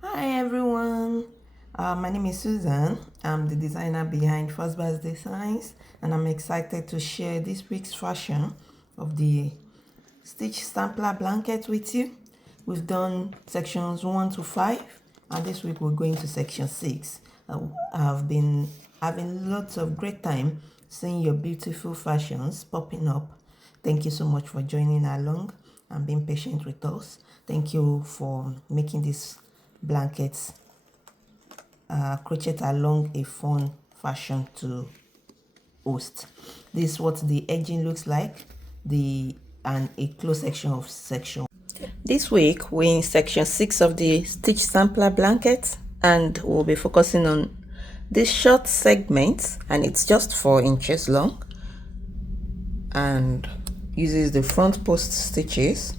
Hi everyone, my name is Susan. I'm the designer behind First Bus Designs, and I'm excited to share this week's fashion of the stitch sampler blanket with you. We've done sections 1 to 5, and this week we're going to section 6. I've been having lots of great time seeing your beautiful fashions popping up. Thank you so much for joining along and being patient with us. Thank you for making these blankets crochet along a fun fashion to host. This is what the edging looks like, and a close section of section. This week we're in section 6 of the stitch sampler blanket, and we'll be focusing on this short segment, and it's just 4 inches long and uses the front post stitches.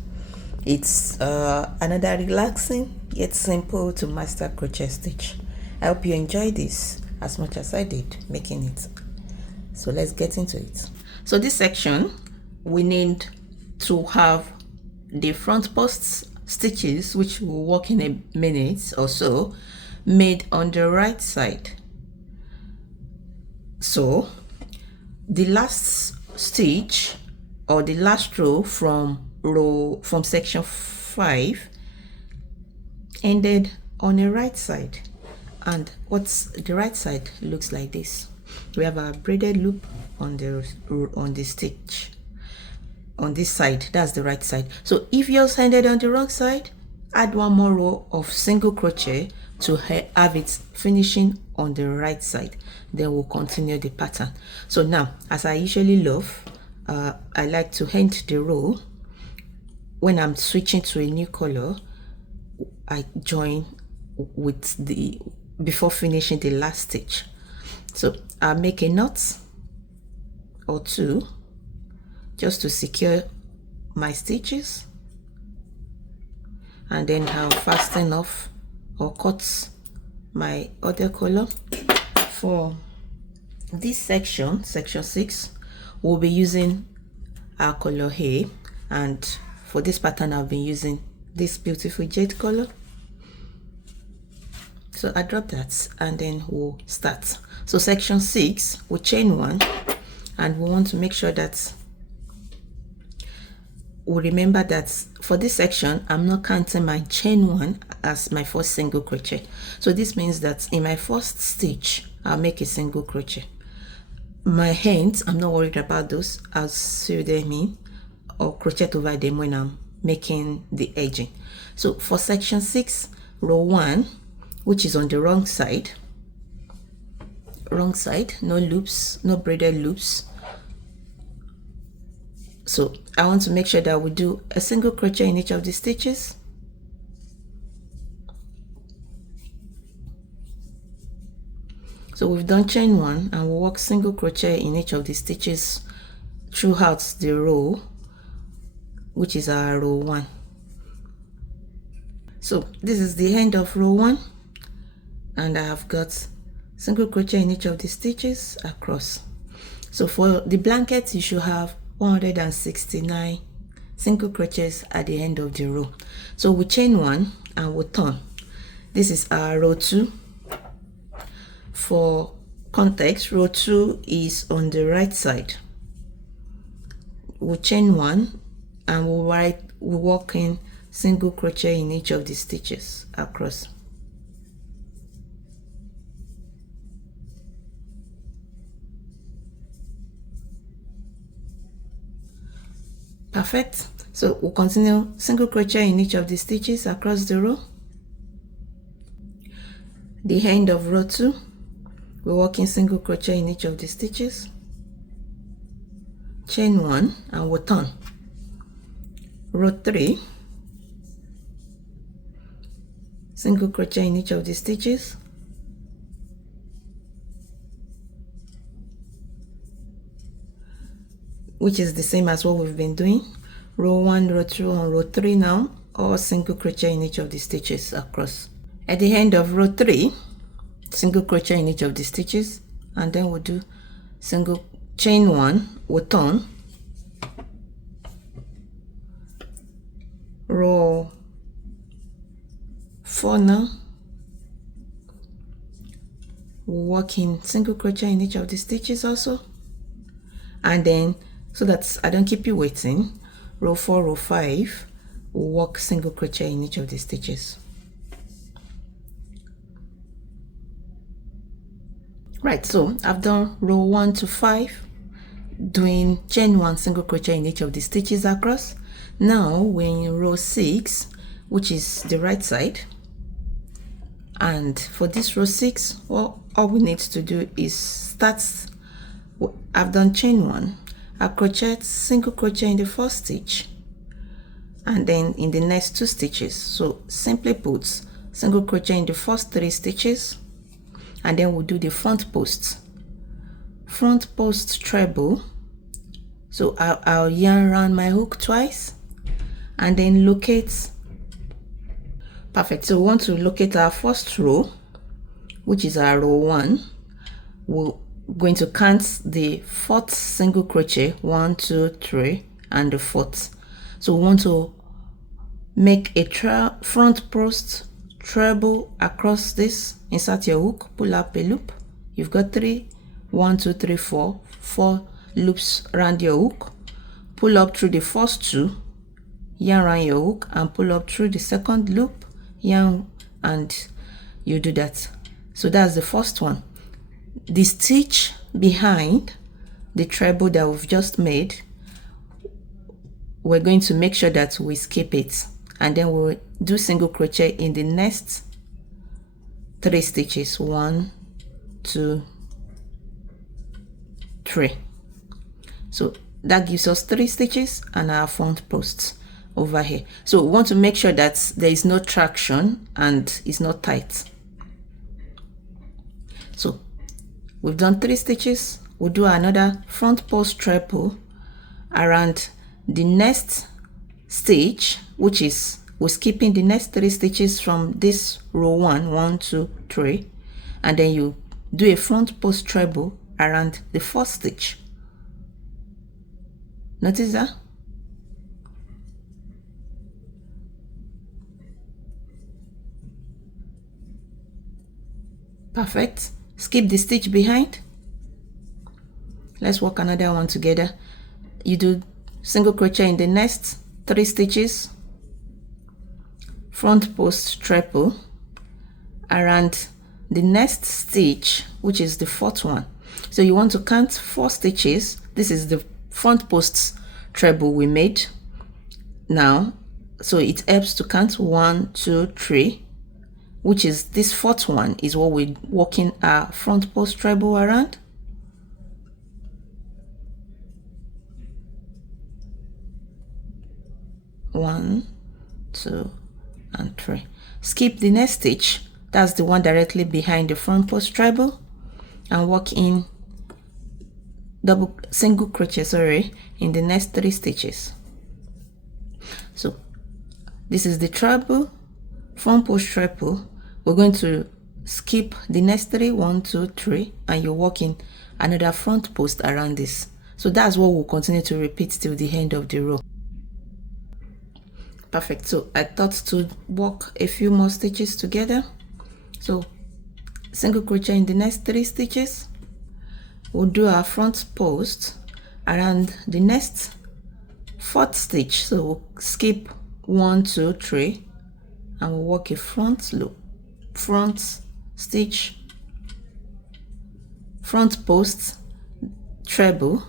It's another relaxing yet simple to master crochet stitch. I hope you enjoyed this as much as I did making it. So let's get into it. So this section, we need to have the front post stitches, which will work in a minute or so, made on the right side. So the last stitch or the last row from section 5 ended on the right side, and what's the right side looks like this. We have a braided loop on the stitch on this side. That's the right side. So if yours ended on the wrong side, add one more row of single crochet to have it finishing on the right side. Then we'll continue the pattern. So now, as I usually love, I like to end the row when I'm switching to a new color. I join with the before finishing the last stitch. So I'll make a knot or two just to secure my stitches, and then I'll fasten off or cut my other color. For this section 6, we'll be using our color A, and for this pattern I've been using this beautiful jade color. So I drop that and then we'll start. So section 6, we'll chain 1, and we want to make sure that we remember that for this section I'm not counting my chain 1 as my first single crochet. So this means that in my first stitch I'll make a single crochet. My hands, I'm not worried about those. I'll sew them in or crochet over them when I'm making the edging. So for section 6, row 1, which is on the wrong side, no loops, no braided loops. So I want to make sure that we do a single crochet in each of the stitches. So we've done chain 1, and we'll work single crochet in each of the stitches throughout the row, which is our row 1. So this is the end of row 1, and I have got single crochet in each of the stitches across. So for the blanket you should have 169 single crochets at the end of the row. So we chain 1 and we'll turn. This is our row 2. For context, row 2 is on the right side. We'll chain 1 and we'll work in single crochet in each of the stitches across. Perfect. So we'll continue single crochet in each of the stitches across the row. The end of row 2, we're working single crochet in each of the stitches, chain 1 and we'll turn. Row 3, single crochet in each of the stitches, which is the same as what we've been doing. Row 1, row 2 and row 3 now, all single crochet in each of the stitches across. At the end of row 3, single crochet in each of the stitches, and then we'll do single chain 1, we'll turn. Row 4 now, we'll work in single crochet in each of the stitches also, and then so that I don't keep you waiting, row 4, row 5, we'll work single crochet in each of the stitches. Right, so I've done row 1 to 5, doing chain 1 single crochet in each of the stitches across. Now we're in row 6, which is the right side, and for this row 6, well, all we need to do is start. I've done chain 1, I crochet single crochet in the first stitch and then in the next 2 stitches. So simply put, single crochet in the first 3 stitches, and then we'll do the front post treble. So I'll yarn around my hook twice and then locate. Perfect. So we want to locate our first row, which is our row 1. We're going to count the 4th single crochet, 1, 2, 3, and the 4th. So we want to make a front post treble across this. Insert your hook, pull up a loop. You've got 1, 2, 3, 4 loops around your hook. Pull up through the first 2, yarn around your hook, and pull up through the second loop, yarn, and you do that. So that's the first one. The stitch behind the treble that we've just made, we're going to make sure that we skip it, and then we'll do single crochet in the next 3 stitches, 1, 2, 3. So that gives us 3 stitches and our front posts over here. So we want to make sure that there is no traction and it's not tight. So we've done 3 stitches. We'll do another front post treble around the next stitch, which is we're skipping the next 3 stitches from this row 1, 1, 2, 3, and then you do a front post treble around the first stitch. Notice that? Perfect. Skip the stitch behind. Let's work another one together. You do single crochet in the next 3 stitches, front post treble around the next stitch, which is the 4th one. So you want to count 4 stitches. This is the front post treble we made now, so it helps to count 1, 2, 3, which is this 4th one is what we're working our front post treble around. One, 2, and 3. Skip the next stitch, that's the one directly behind the front post treble, and work in single crochet in the next 3 stitches. So this is the treble, front post treble. We're going to skip the next 3, 1, 2, 3, and you're working another front post around this. So that's what we'll continue to repeat till the end of the row. Perfect. So I thought to work a few more stitches together. So single crochet in the next 3 stitches. We'll do our front post around the next 4th stitch. So we'll skip 1, 2, 3, and we'll work a front loop, front stitch, front post treble,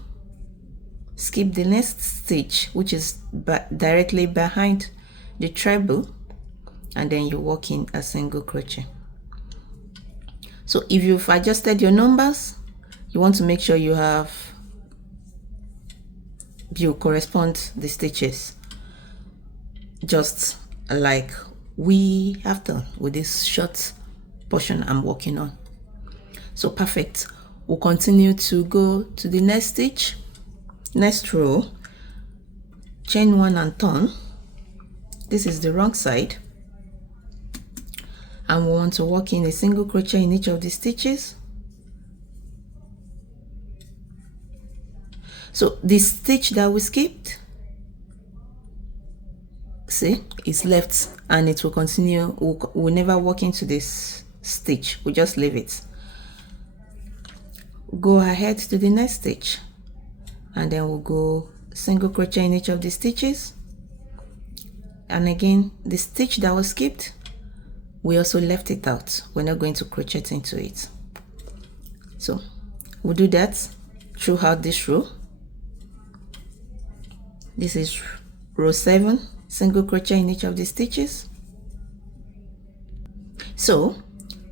skip the next stitch, which is directly behind the treble, and then you work in a single crochet. So if you've adjusted your numbers, you want to make sure you correspond the stitches just like we have done with this short portion I'm working on. So perfect. We'll continue to go to the next stitch, next row, chain 1 and turn. This is the wrong side, and we want to work in a single crochet in each of the stitches. So this stitch that we skipped, see, it's left, and it will continue. We'll never work into this stitch, we'll just leave it. go ahead to the next stitch, and then we'll go single crochet in each of the stitches. And again, the stitch that was skipped, we also left it out. We're not going to crochet into it. So we'll do that throughout this row. This is row 7, single crochet in each of the stitches. So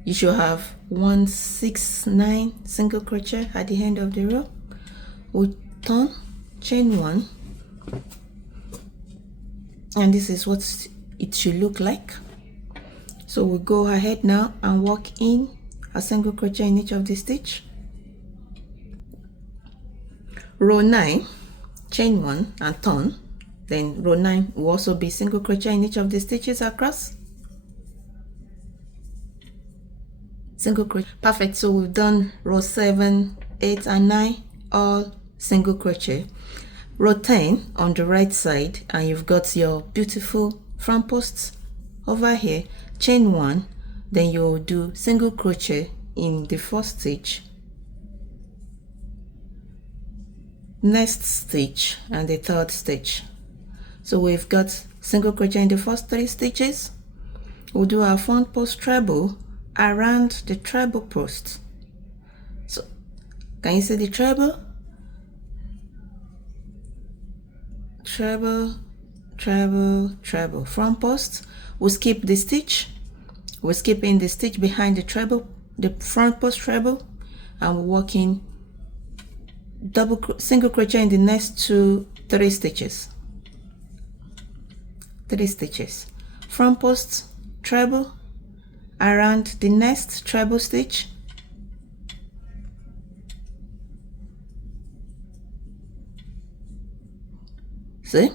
you should have 1, 6, 9 single crochet at the end of the row. We'll turn, chain 1, and this is what it should look like. So we'll go ahead now and work in a single crochet in each of the stitch. Row 9, chain 1 and turn. Then row 9 will also be single crochet in each of the stitches across. Single crochet. Perfect. So we've done row 7, 8 and 9 all single crochet. Row 10 on the right side, and you've got your beautiful front posts over here. Chain 1, then you'll do single crochet in the first stitch, next stitch, and the third stitch. So we've got single crochet in the first 3 stitches. We'll do our front post treble around the treble post. So can you see the treble? Treble, treble, treble. Front post. We'll skip the stitch. We're skipping the stitch behind the treble, the front post treble, and we're working single crochet in the next 3 stitches. 3 stitches. Front post treble around the next treble stitch. See?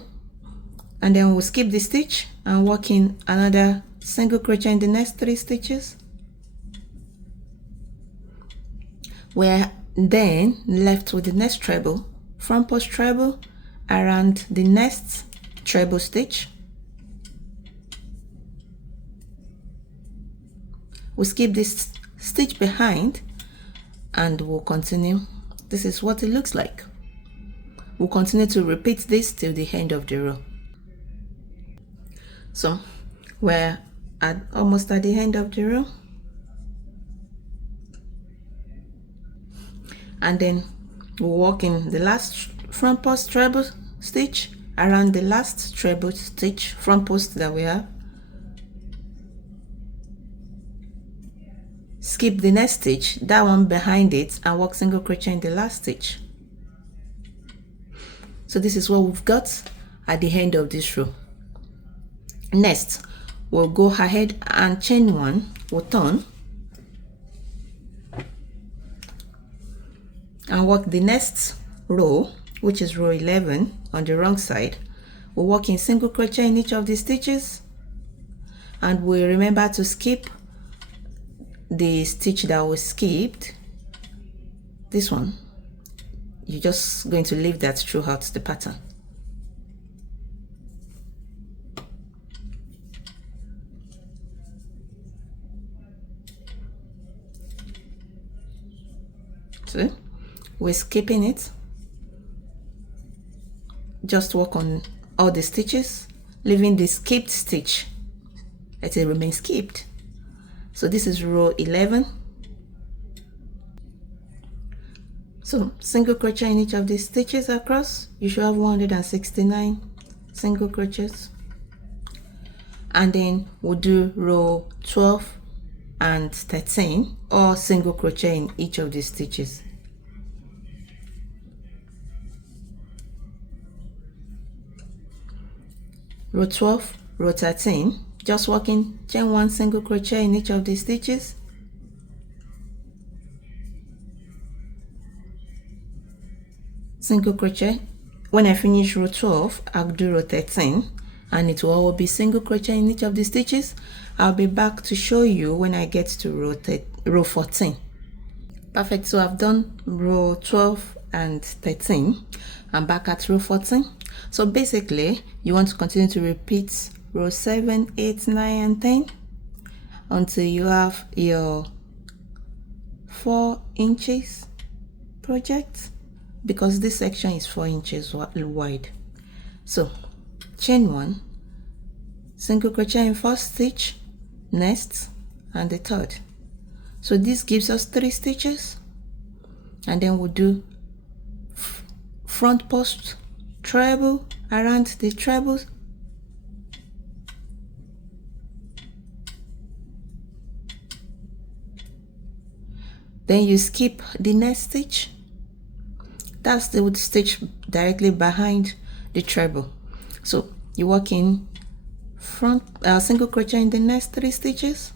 And then we'll skip the stitch and work in another single crochet in the next 3 stitches. We're then left with the next treble, front post treble around the next treble stitch. We'll skip this stitch behind and we'll continue. This is what it looks like. We'll continue to repeat this till the end of the row. So we're almost at the end of the row, and then we'll work in the last front post treble stitch around the last treble stitch front post that we have. Skip the next stitch, that one behind it, and work single crochet in the last stitch. So this is what we've got at the end of this row. Next, we'll go ahead and chain 1, we'll turn and work the next row, which is row 11 on the wrong side. We'll work in single crochet in each of the stitches, and we remember to skip the stitch that was skipped, this one. You're just going to leave that throughout the pattern. So we're skipping it. Just work on all the stitches, leaving the skipped stitch. Let it remain skipped. So this is row 11. So single crochet in each of these stitches across. You should have 169 single crochets. And then we'll do row 12 and 13, or single crochet in each of these stitches. Row 12, row 13, just working chain 1 single crochet in each of the stitches. Single crochet. When I finish row 12, I'll do row 13, and it will all be single crochet in each of the stitches. I'll be back to show you when I get to row 14. Perfect. So I've done row 12 and 13. I'm back at row 14. So basically, you want to continue to repeat row 7, 8, 9, and 10 until you have your 4 inches project because this section is 4 inches wide. So chain 1, single crochet in first stitch, next, and the third. So this gives us 3 stitches, and then we'll do front post treble around the treble, then you skip the next stitch. That's the stitch directly behind the treble. So you work in front single crochet in the next 3 stitches.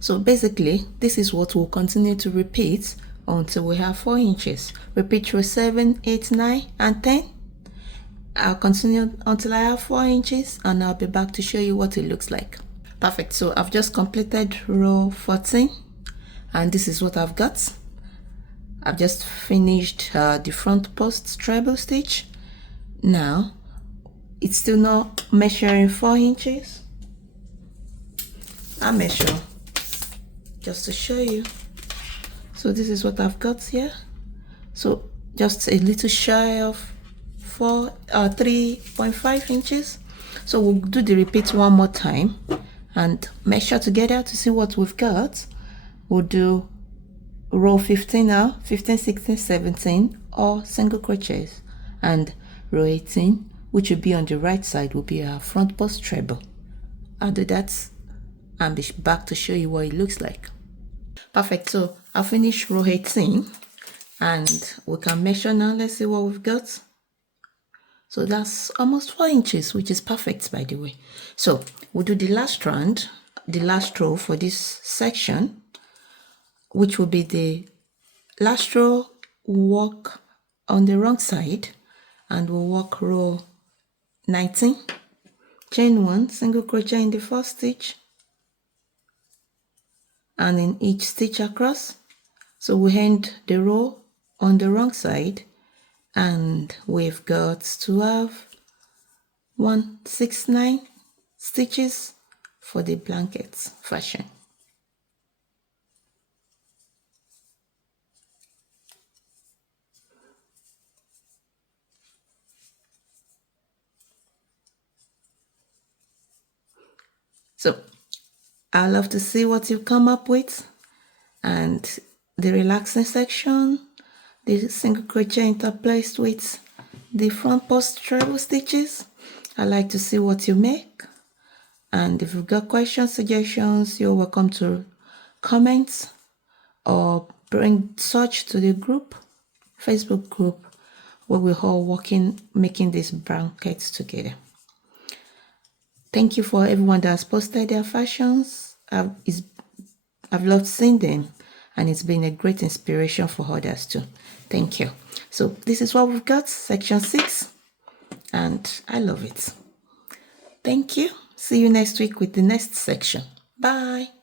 So basically this is what we'll continue to repeat until we have 4 inches. Repeat row 7, 8, 9, and 10. I'll continue until I have 4 inches, and I'll be back to show you what it looks like. Perfect. So I've just completed row 14, and this is what I've got. I've just finished the front post treble stitch. Now it's still not measuring 4 inches. I'll measure just to show you. So this is what I've got here. So just a little shy of 3.5 inches. So we'll do the repeat one more time and measure together to see what we've got. We'll do row 15 now, 15, 16, 17, all single crochets, and row 18, which will be on the right side, will be our front post treble. I'll do that and be back to show you what it looks like. Perfect. So I'll finish row 18 and we can measure now. Let's see what we've got. So that's almost 4 inches, which is perfect, by the way. So we'll do the last round, the last row for this section, which will be the last row. We'll work on the wrong side and we'll work row 19, chain 1, single crochet in the first stitch and in each stitch across. So we end the row on the wrong side, and we've got to have 169 stitches for the blankets fashion. So I love to see what you come up with, and the relaxing section, the single crochet interplaced with the front post treble stitches. I like to see what you make, and if you've got questions, suggestions, you're welcome to comment or bring such to the group, Facebook group, where we're all working, making these blankets together. Thank you for everyone that has posted their fashions. I've loved seeing them, and it's been a great inspiration for others too. Thank you. So this is what we've got, section 6, and I love it. Thank you. See you next week with the next section. Bye.